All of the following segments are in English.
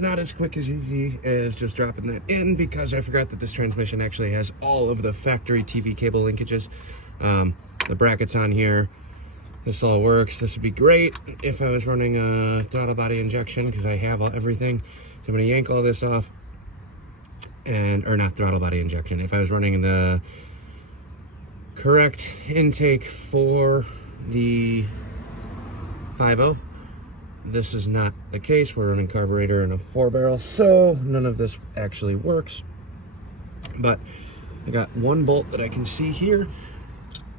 not as quick as easy as just dropping that in, because I forgot that this transmission actually has all of the factory TV cable linkages. The brackets on here, this all works. This would be great if I was running a throttle body injection, because I have everything. So I'm going to yank all this off, or not throttle body injection. If I was running the correct intake for the 5.0, this is not the case. We're running carburetor and a 4-barrel, so none of this actually works. But I got one bolt that I can see here.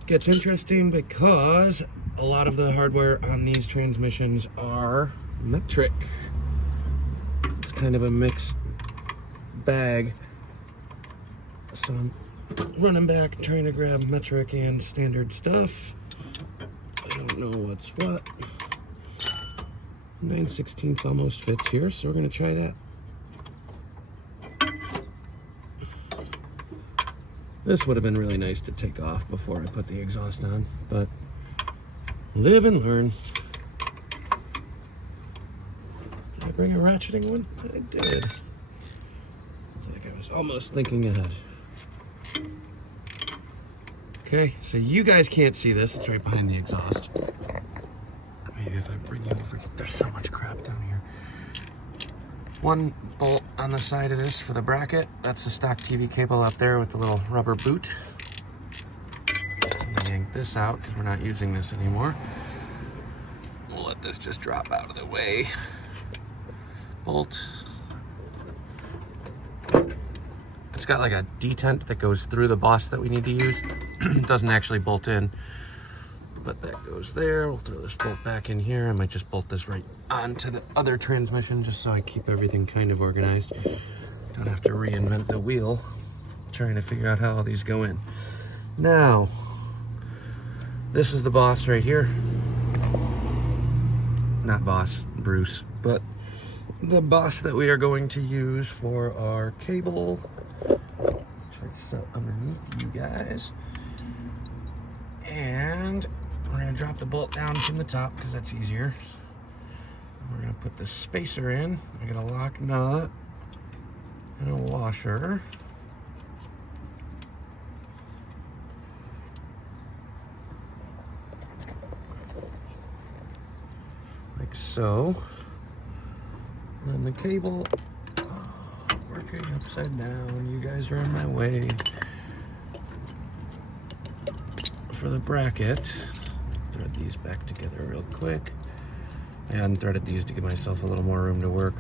Gets interesting because a lot of the hardware on these transmissions are metric. It's kind of a mixed bag. So I'm running back trying to grab metric and standard stuff. I don't know what's what. 9/16 almost fits here, so we're going to try that. This would have been really nice to take off before I put the exhaust on, but live and learn. Did I bring a ratcheting one? I did. Like I was almost thinking ahead. Okay, so you guys can't see this. It's right behind the exhaust. Maybe if I bring you over, there's so much crap down here. One bolt on the side of this for the bracket. That's the stock TV cable up there with the little rubber boot. I'm gonna yank this out because we're not using this anymore. We'll let this just drop out of the way. Bolt. It's got like a detent that goes through the boss that we need to use. It doesn't actually bolt in, but that goes there. We'll throw this bolt back in here. I might just bolt this right onto the other transmission just so I keep everything kind of organized. Don't have to reinvent the wheel trying to figure out how all these go in. Now, this is the boss right here. Not boss, Bruce, but the boss that we are going to use for our cable. Try to set underneath you guys. And we're going to drop the bolt down from the top because that's easier. We're going to put the spacer in. I got a lock nut and a washer. Like so. And the cable, working upside down. You guys are in my way. For the bracket, thread these back together real quick. I unthreaded these to give myself a little more room to work.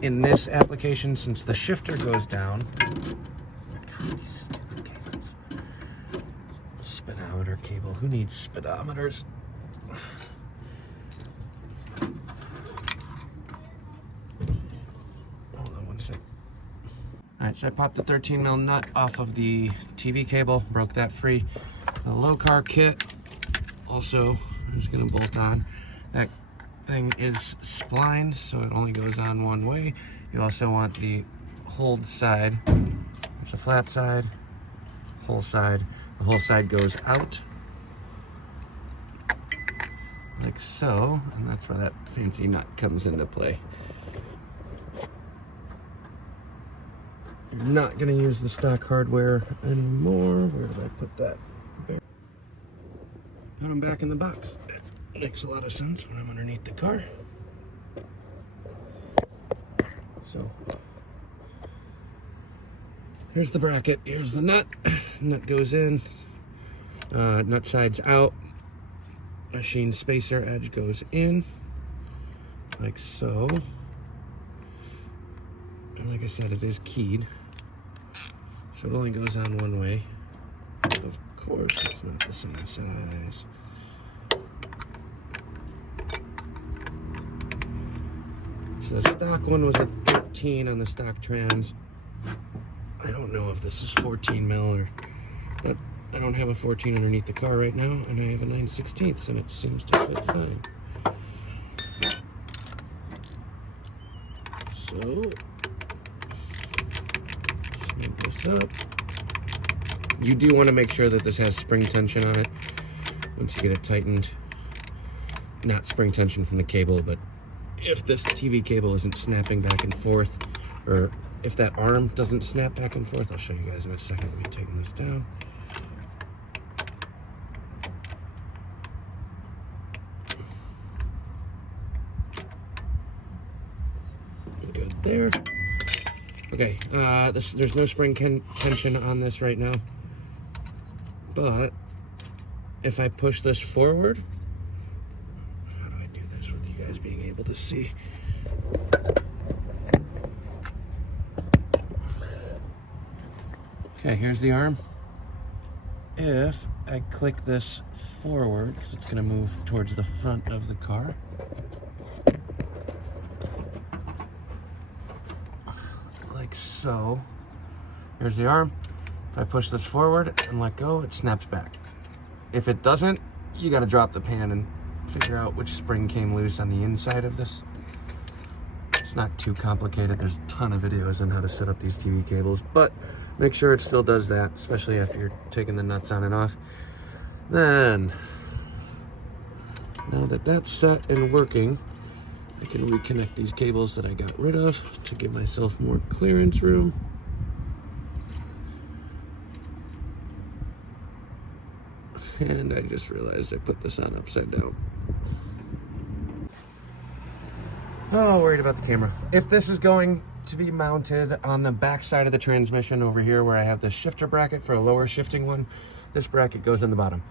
In this application, since the shifter goes down, God, these stupid cables. Speedometer cable. Who needs speedometers? Hold on one sec. Alright, so I popped the 13mm nut off of the TV cable, broke that free. The low car kit, also, I'm just going to bolt on. That thing is splined, so it only goes on one way. You also want the hold side. There's a flat side, whole side. The whole side goes out, like so, and that's where that fancy nut comes into play. I'm not going to use the stock hardware anymore. Where did I put that? Put them back in the box. It makes a lot of sense when I'm underneath the car. So, here's the bracket. Here's the nut. Nut goes in. Nut side's out. Machine spacer edge goes in. Like so. And like I said, it is keyed. So it only goes on one way. Of course, it's not the same size. So the stock one was a 13 on the stock trans. I don't know if this is 14 mil or, but I don't have a 14 underneath the car right now, and I have a 9/16 and it seems to fit fine. So, snug this up. You do want to make sure that this has spring tension on it once you get it tightened. Not spring tension from the cable, but if this TV cable isn't snapping back and forth, or if that arm doesn't snap back and forth. I'll show you guys in a second. Let me tighten this down. Good there. Okay, there's no spring tension on this right now, but if I push this forward, how do I do this with you guys being able to see? Okay, here's the arm. If I click this forward, because it's going to move towards the front of the car, like so. Here's the arm. If I push this forward and let go, it snaps back. If it doesn't, you got to drop the pan and figure out which spring came loose on the inside of this. It's not too complicated. There's a ton of videos on how to set up these TV cables, but make sure it still does that, especially after you're taking the nuts on and off. Then, now that that's set and working, I can reconnect these cables that I got rid of to give myself more clearance room. And I just realized I put this on upside down. Oh, worried about the camera. If this is going to be mounted on the back side of the transmission over here where I have the shifter bracket for a lower shifting one, this bracket goes in the bottom.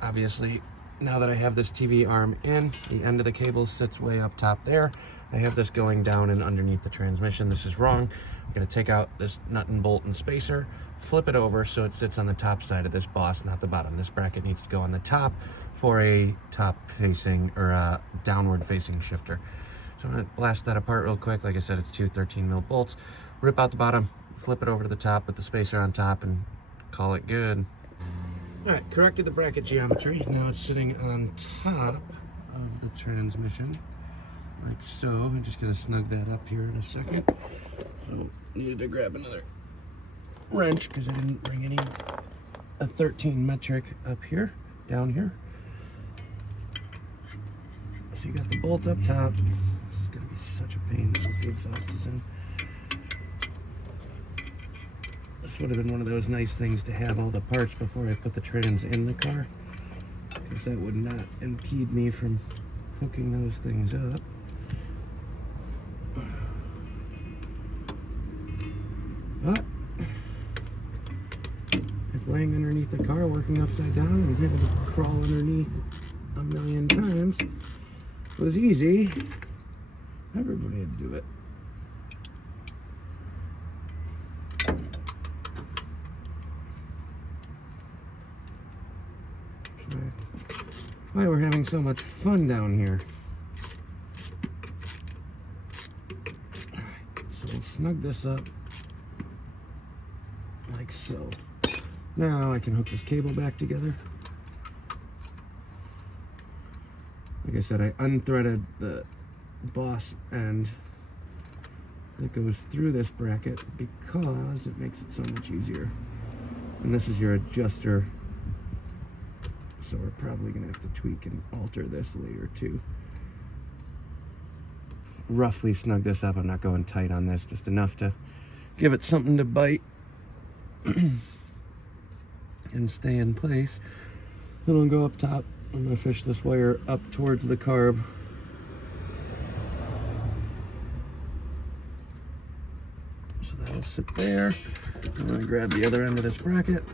Obviously, now that I have this TV arm in, the end of the cable sits way up top there. I have this going down and underneath the transmission. This is wrong. I'm gonna take out this nut and bolt and spacer, flip it over so it sits on the top side of this boss, not the bottom. This bracket needs to go on the top for a top facing or a downward facing shifter. So I'm gonna blast that apart real quick. Like I said, it's two 13mm bolts. Rip out the bottom, flip it over to the top with the spacer on top, and call it good. All right, corrected the bracket geometry. Now it's sitting on top of the transmission, like so. I'm just gonna snug that up here in a second. So needed to grab another wrench because I didn't bring a 13 metric up here, down here. So you got the bolt up top. This is gonna be such a pain once the exhaust is in. This would have been one of those nice things to have all the parts before I put the trans in the car, because that would not impede me from hooking those things up. But if laying underneath the car, working upside down, and having to crawl underneath a million times was easy, everybody would do it. Why we're having so much fun down here. Alright, so we'll snug this up like so. Now I can hook this cable back together. Like I said, I unthreaded the boss end that goes through this bracket because it makes it so much easier. And this is your adjuster, so we're probably gonna have to tweak and alter this later too. Roughly snug this up. I'm not going tight on this, just enough to give it something to bite and stay in place. Then I'll go up top. I'm gonna fish this wire up towards the carb. So that'll sit there. I'm gonna grab the other end of this bracket,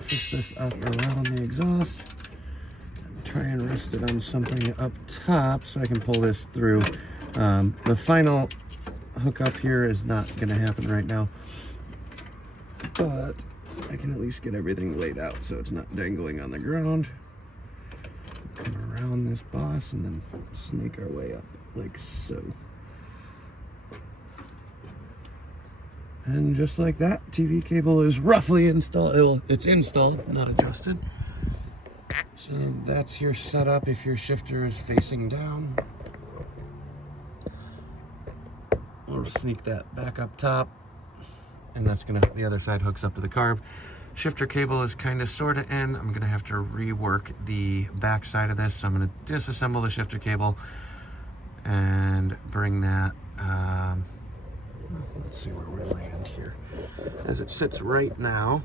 fish this up around the exhaust, and try and rest it on something up top so I can pull this through. The final hookup here is not gonna happen right now, but I can at least get everything laid out so it's not dangling on the ground. Come around this boss and then snake our way up like so. And just like that, TV cable is roughly installed. It's installed, not adjusted. So that's your setup if your shifter is facing down. We'll sneak that back up top, and that's gonna, the other side hooks up to the carb. Shifter cable is kind of sort of in. I'm gonna have to rework the back side of this, so I'm gonna disassemble the shifter cable and bring that, let's see where we land here. As it sits right now,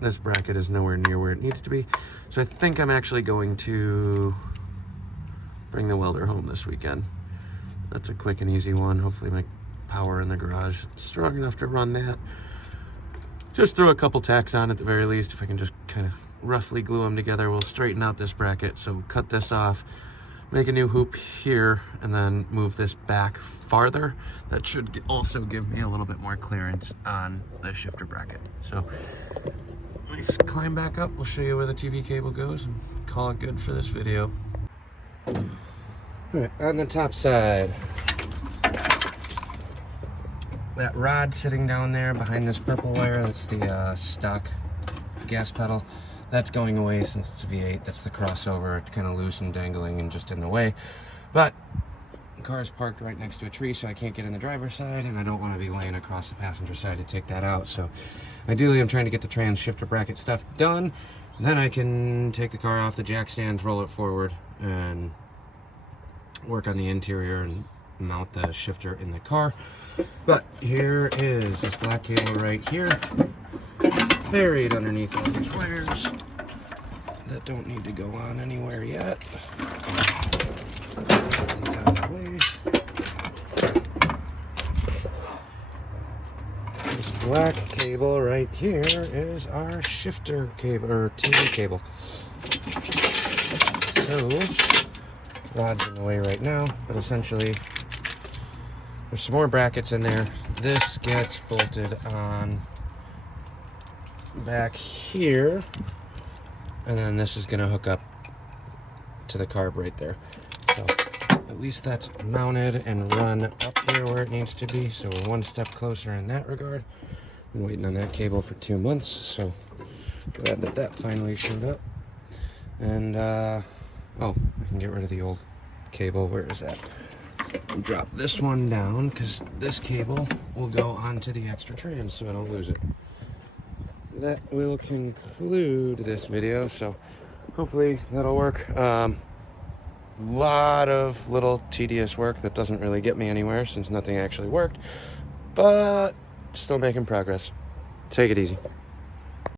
this bracket is nowhere near where it needs to be. So I think I'm actually going to bring the welder home this weekend. That's a quick and easy one. Hopefully my power in the garage is strong enough to run that. Just throw a couple tacks on at the very least. If I can just kind of roughly glue them together, we'll straighten out this bracket. So cut this off, make a new hoop here, and then move this back farther. That should also give me a little bit more clearance on the shifter bracket. So let's climb back up. We'll show you where the TV cable goes and call it good for this video. All right, on the top side, that rod sitting down there behind this purple wire, that's the stock gas pedal. That's going away since it's a V8. That's the crossover. It's kind of loose and dangling and just in the way. But the car is parked right next to a tree, so I can't get in the driver's side, and I don't want to be laying across the passenger side to take that out. So ideally, I'm trying to get the trans shifter bracket stuff done. Then I can take the car off the jack stand, roll it forward, and work on the interior and mount the shifter in the car. But here is this black cable right here, buried underneath all these wires that don't need to go on anywhere yet. These out of the way. This black cable right here is our shifter cable, or TV cable. So, rod's in the way right now, but essentially there's some more brackets in there. This gets bolted on back here, and then this is going to hook up to the carb right there. So at least that's mounted and run up here where it needs to be, so we're one step closer in that regard. Been waiting on that cable for 2 months, so glad that that finally showed up. And oh, I can get rid of the old cable. Where is that? Drop this one down, because this cable will go onto the extra trans so I don't lose it. That will conclude this video, so hopefully that'll work. Lot of little tedious work that doesn't really get me anywhere since nothing actually worked, but still making progress. Take it easy.